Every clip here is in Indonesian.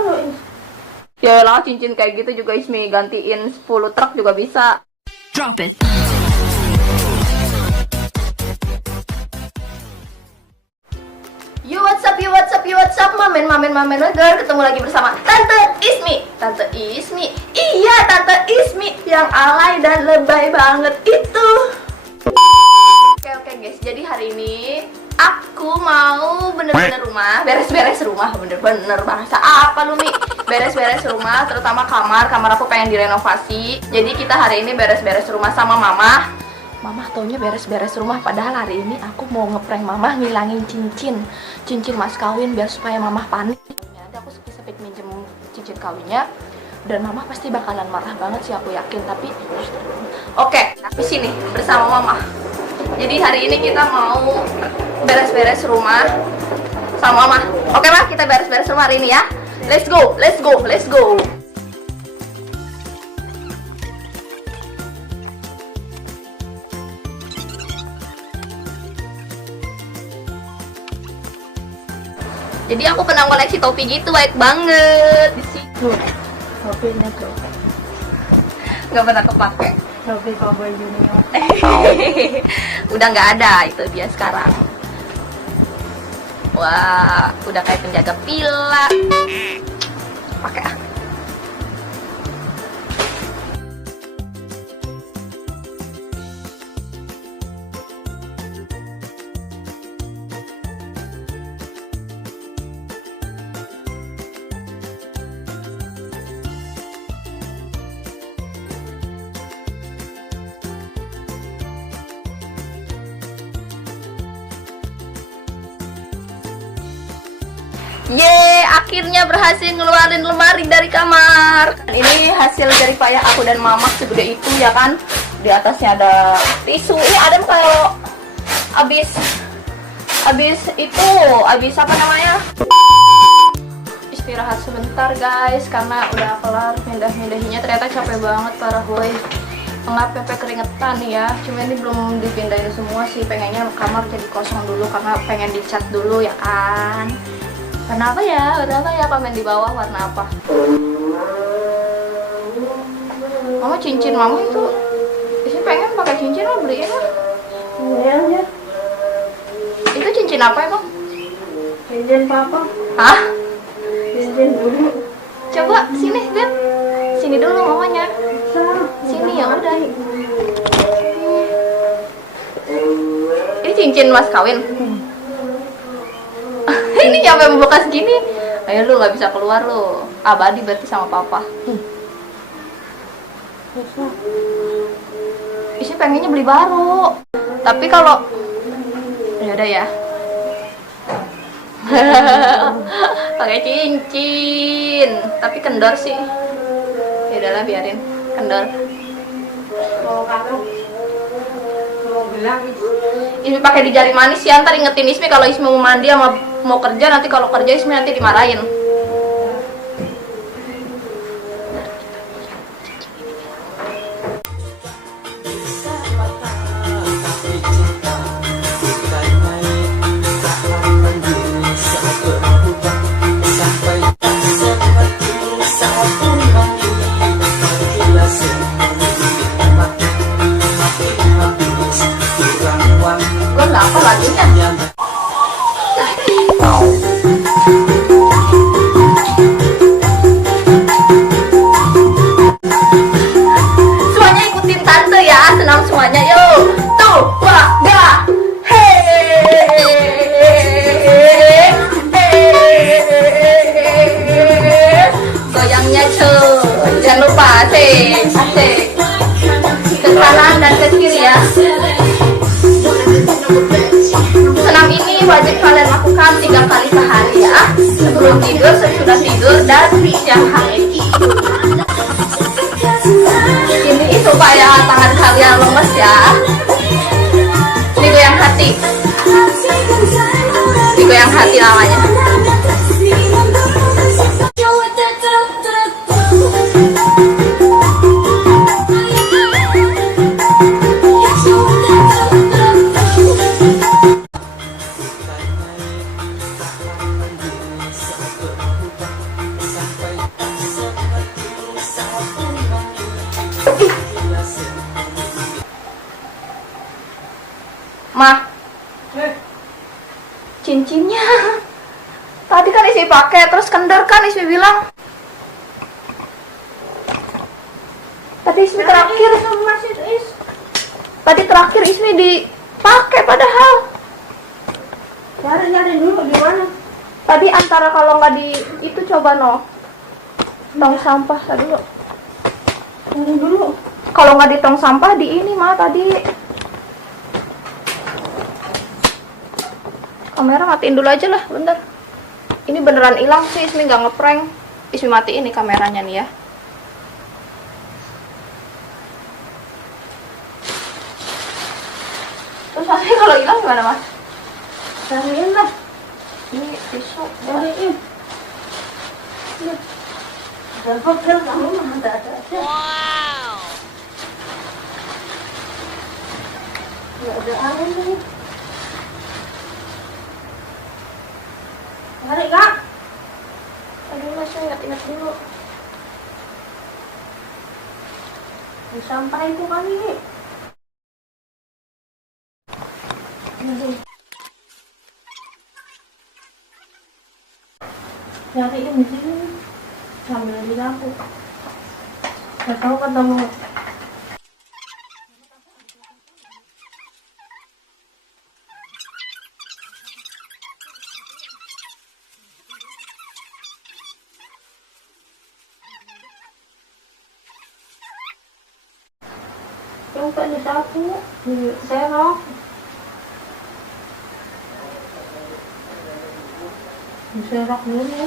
lo ini? Ya lah, cincin kayak gitu juga Ismi gantiin 10 truk juga bisa. Drop it. You what's up, you what's up, you what's up, mamen girl. Ketemu lagi bersama Tante Ismi. Tante Ismi, iya Tante Ismi yang alay dan lebay banget itu. Oke guys, jadi hari ini aku mau bener-bener beres-beres rumah, bener-bener bahasa apa lu Mi? Beres-beres rumah, terutama kamar aku pengen direnovasi. Jadi kita hari ini beres-beres rumah sama Mama taunya beres-beres rumah, padahal hari ini aku mau ngeprank Mama ngilangin cincin mas kawin biar supaya Mama panik. Nanti aku sepik minjem cincin kawinnya dan Mama pasti bakalan marah banget sih, aku yakin. Tapi oke, tapi sini bersama Mama. Jadi hari ini kita mau beres-beres rumah sama Mama. Oke Mah, kita beres-beres rumah hari ini ya. Let's go. Jadi aku pernah koleksi topi gitu, baik banget di situ. Topinya tuh. Gak pernah kepake. Topi Cowboy Junior. Udah nggak ada itu dia sekarang. Wah, udah kayak penjaga villa. Pakai ah. Yeay, akhirnya berhasil ngeluarin lemari dari kamar. Ini hasil dari payah aku dan Mama segede itu ya kan. Di atasnya ada tisu. Ini Adam kalau abis apa namanya, istirahat sebentar guys, karena udah kelar pindah-pindahinnya. Ternyata capek banget parah boy. Enggak pepe keringetan ya. Cuma ini belum dipindahin semua sih. Pengennya kamar jadi kosong dulu karena pengen dicat dulu ya kan. Warna apa ya? Komen di bawah warna apa. Mama cincin Mama itu sih pengen pakai cincin lo beliin lah. Ya. Itu cincin apa emang? Cincin papa. Hah? Cincin dulu. Coba sini lihat. Sini dulu mamanya. Sini ya udah. Ini cincin mas kawin. Ini nyampe membekas gini. Ayo lu nggak bisa keluar lu. Abadi berarti sama papa. Isi pengennya beli baru. Tapi kalau ya udah ya. Pakai cincin. Tapi kendor sih. Ya udahlah biarin kendor. Kalau kamu mau bilang Ismi pakai di jari manis ya, ntar ingetin Ismi kalau Ismi mau mandi sama mau kerja, nanti kalau kerja Ismi nanti dimarahin. Gue nggak apa lagunya. Semuanya ikutin tante ya, senang semuanya yuk. Tuh, wah, gak. Goyangnya cuy, jangan lupa asik. Ke kanan dan ke kiri ya. Senam ini wajib kalian lakukan 3 kali sehari ya. Sebelum tidur, sesudah tidur, dan siang hari. Ini supaya tangan kalian lemes ya. Ini goyang hati. Ini goyang hati namanya. punya. Tadi kan Ismi pakai, terus kendor kan Ismi bilang. Tadi Ismi terakhir. Tadi terakhir Ismi dipakai padahal. Cari dulu di mana? Tadi antara kalau nggak di itu coba tong sampah tadi lo. Tunggu dulu. Kalau nggak di tong sampah di ini mah tadi. Kamera matiin dulu aja lah, bentar. Ini beneran hilang sih, Ismi nggak ngeprank. Ismi matiin nih kameranya nih ya. Terus masnya kalau hilang gimana mas? Cariin lah. Ini tisu. Cariin. Dapat kan kamu mah ada. Nggak ada angin nih. Cari kak. Aduh mas, saya ingat dulu. Di sampah itu kali ini. Cariin di sini sambil di dapur. Gak tahu ketemu. Coba di dapur, di serok. Diserok dulu.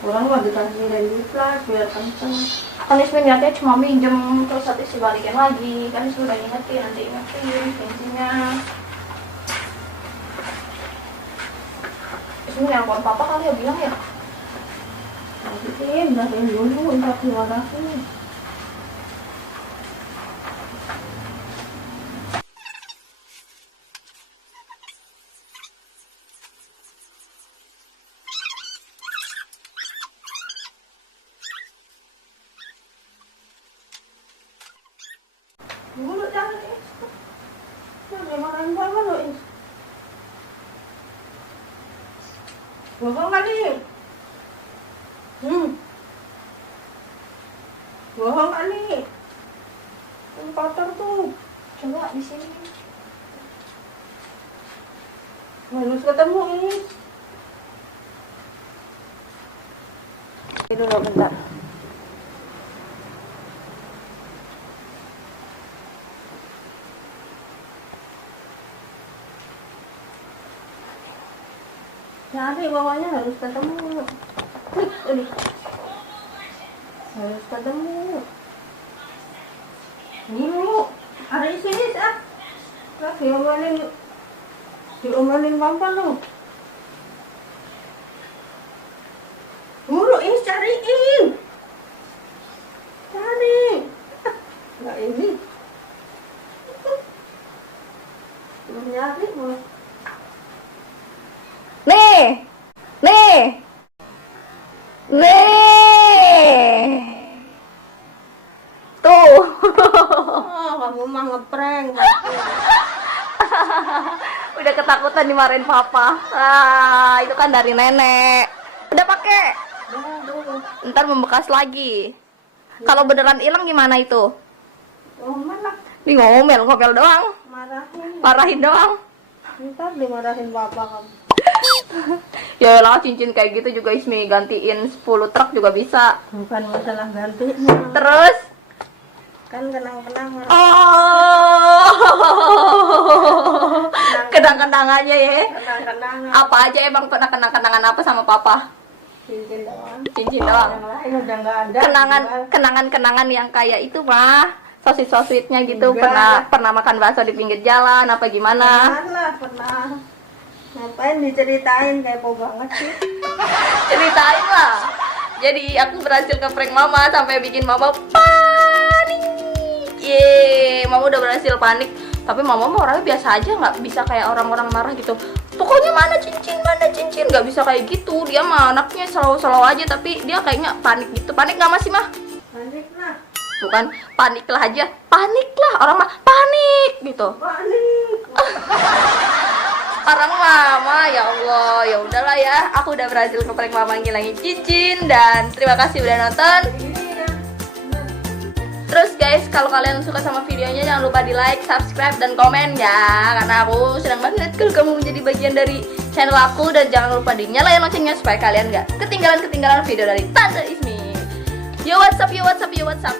Orang mah dikasih dari flash biar kenceng. Kan Ismi niatnya cuma minjem, terus nanti si balikin lagi. Kan Ismi udah ingetin, nanti ingetin bensinnya. Ismi nelfon papa kali ya, bilang ya. Dahin dulu, ntar dimarahin. Dulu jangan dimarahin papa lo. Bohong kali. Bohong kali. Ini kotor tuh. Coba di sini. Harus ketemu ini. Ini dulu bentar. Cari pokoknya harus ketemu. Aduh. Harus ketemu. Dulu ada di sini ah. Lagi diomelin papa lu. Dulu ini cariin. Cari. Enggak ini. Belum nyari mau. Nih. Tuh. Oh, kamu mah ngeprank. Udah ketakutan dimarahin papa. Itu kan dari nenek. Udah pakai. Ntar membekas lagi. Kalau beneran hilang gimana itu? Oh, mana? Di ngomel doang. Marahin doang. Ntar dimarahin papa kamu. Ya lah, cincin kayak gitu juga Ismi gantiin 10 truk juga bisa. Bukan masalah ganti. Terus Kan kenang-kenangan. oh. Kenang-kenangannya ya. Kenang-kenangan. Apa aja emang pernah kenang-kenangan apa sama papa? Cincin doang. Cincin doang. Yang lain udah nggak ada. Kenangan yang kayak itu mah sosis-sosisnya gitu. Enggak. Pernah makan bakso di pinggir jalan apa gimana? Pernah. Ngapain diceritain, kepo banget sih. Ceritain lah. Jadi aku berhasil ngeprank mama sampai bikin mama panik. Yeay, mama udah berhasil panik. Tapi mama mah orangnya biasa aja, nggak bisa kayak orang-orang marah gitu. pokoknya mana cincin, nggak bisa kayak gitu. Dia mah anaknya selalu aja, tapi dia kayaknya panik gitu. Panik nggak masih mah? Panik lah. Tuh kan, panik lah aja, panik lah, orang mah panik gitu. Panik. Orang mama, ya Allah, ya udahlah ya, aku udah berhasil ngeprank mama ngilangin cincin. Dan terima kasih udah nonton. Terus guys, kalau kalian suka sama videonya jangan lupa di like, subscribe, dan komen ya. Karena aku senang banget kalau kamu menjadi bagian dari channel aku. Dan jangan lupa dinyalain loncengnya supaya kalian gak ketinggalan video dari Tante Ismi. Yo what's up, yo what's up, yo what's up.